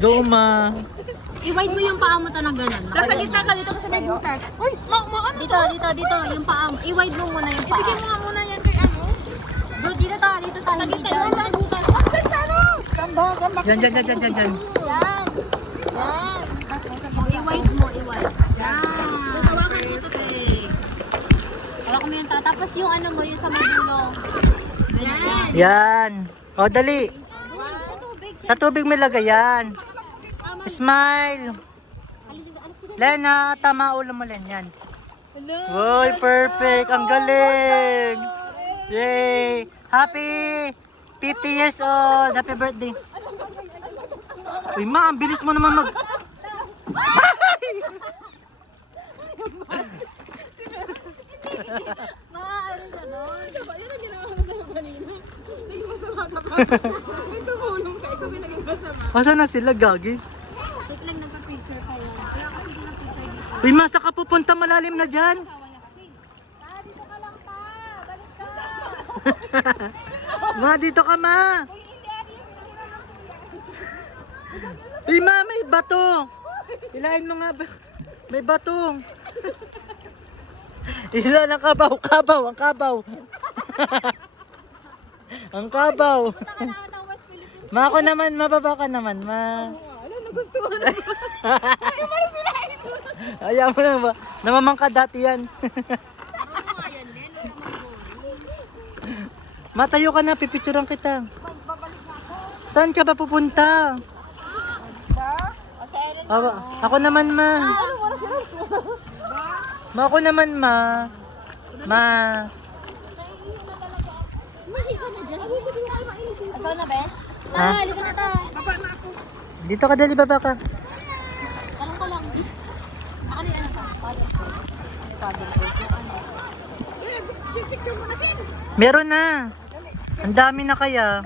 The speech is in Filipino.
Go, ma. I-wide mo yung paa mo to na gano'n. Nasa gitna ka dito kasi may butas. Uy, ano? Dito, yung paa mo. I-wide mo muna yung paa. Ibigay mo nga muna yan kay ano. Dito ta. Sa Hindi gitna dyan. yun, may butas. Samba. Yan. Yan. I-wide mo. Yan. Perfect. Hawak mo yung tapos yung ano mo, yung sa may dulo. Ganyan. Yan. O, dali. Sa tubig. Sa tubig may lagay yan. Smile. Lena, tama ulo mo, Len. Yan. Wow, perfect. Ang galing. Yay. Happy 50 years old. Happy birthday. Uy, ma, ang bilis mo naman mag... Maaari siya nun. Yun ang ginawa ko sa'yo kanina. Naging masama ka pa. May tumulong ka. Ikaw may naging masama. Asa na sila, gagi? Wait lang, nagpa-picture kayo. Kaya kasi pinapicture dito. Uy, ma, saka pupunta malalim na dyan. Dito ka lang pa. Balik ka. Ma, dito ka, ma. Uy, ma, may bato. Ilahin mo nga ba? May bato. Ilan ang kabaw, ang kabaw. Ang kabaw. Ma, ako naman, mababa ka naman, ma. Ano, nagustuhan na ba? Ayaw mo na sinahin mo. Ayaw mo na ba? Namamangka dati yan. Matayo ka na, pipicturean kita. Saan ka ba pupunta? O sa Ellen. Ako naman, ma. Ma, ako naman, ma. Ma. Mahiga na dyan. Ikaw na, Besh? Ha? Halika na ta. Baba na ako. Dito ka, dali, baba ka. Tanong ka lang. Ako na ano ka? Paddle board. Ano paddle board? Yung ano? Picture mo na din. Meron na. Ang dami na kaya.